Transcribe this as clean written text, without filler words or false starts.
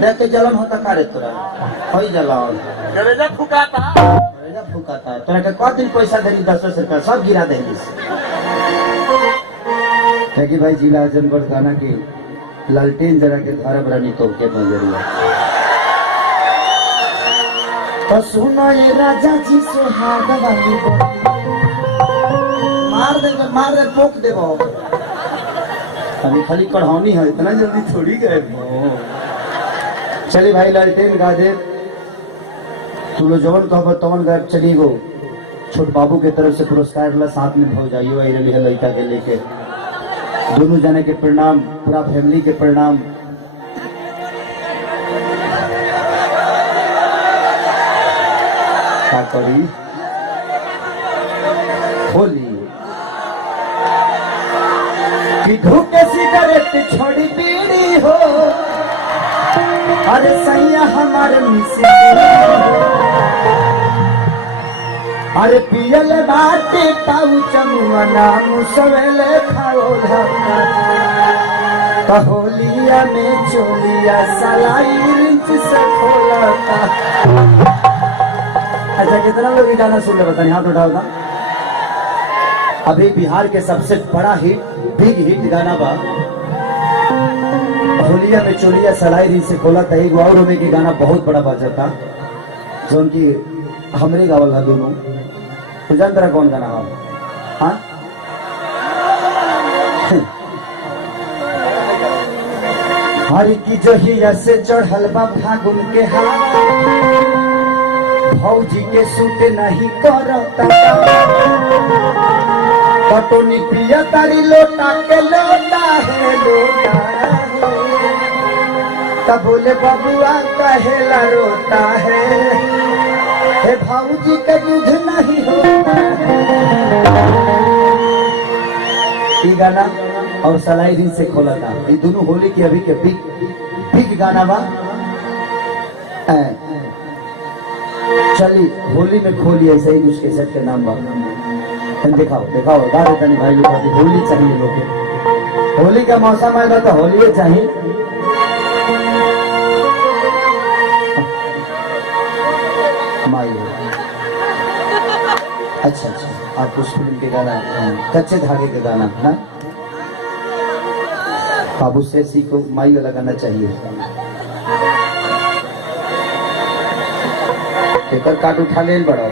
देख के जलन होता कारे तोरा होई जलन कलेजा फुकाता तोरा के कत दिन पैसा देली 10 रुपया सब गिरा देली कि भाई जिला आजमगढ़ थाना के लालटेन जरा के धारा बरानी तो के नजरिया तो सुनो ये राजा जी सुहाग वाली मार दे पोक देबो अभी खाली कढ़ौनी है इतना जल्दी थोड़ी गए चलिए भाई लालटेन गा दे तू लो जवन कहब तवन गा चली गो छोट बाबू के तरफ से पुरस्कार ला साथ में हो जाइयो अरे लड़का के लेके दोनों जने के प्रणाम पूरा फैमिली के प्रणाम क्या करी होली कि धूप सिगरेट छोड़ी बीड़ी हो अरे सैया हमारे मिसे अरे पियल बाटे ताऊ चमुआ नाम सवेले खाओ कहोलिया में चोलिया सलाई रिंच से खोलता। अच्छा कितना लोग ये गाना सुन रहे बताइए हाथ उठाओ ना। अभी बिहार के सबसे बड़ा हिट बिग हिट गाना बा होलिया में चोलिया सलाई रिंच से खोला था। एक और में के गाना बहुत बड़ा बाजा था जो उनकी हमरे गावल है दोनों तो जान तरह कौन गाना है हाँ हरी की जहिया से चढ़ल बा फागुन के हाथ भौजी के सूट नहीं करता पटोनी पिया तारी लोटा के लोटा है लोटा तब बोले बबुआ कहेला रोता है हे भौजी के दूध नहीं होता ये गाना और सलाई दिन से खोला था ये दोनों होली के अभी के बिग गाना बा। चलिए होली में खोली ऐसे ही उसके सेट के नाम बा दिखाओ दिखाओ गा देता नहीं भाई लोग होली चाहिए लोग के होली का मौसम आएगा तो होली चाहिए। अच्छा अच्छा आप उस फिल्म के गाना कच्चे धागे के गाना ना बाबू से सीखो माई वाला गाना चाहिए एक काट उठा ले बड़ा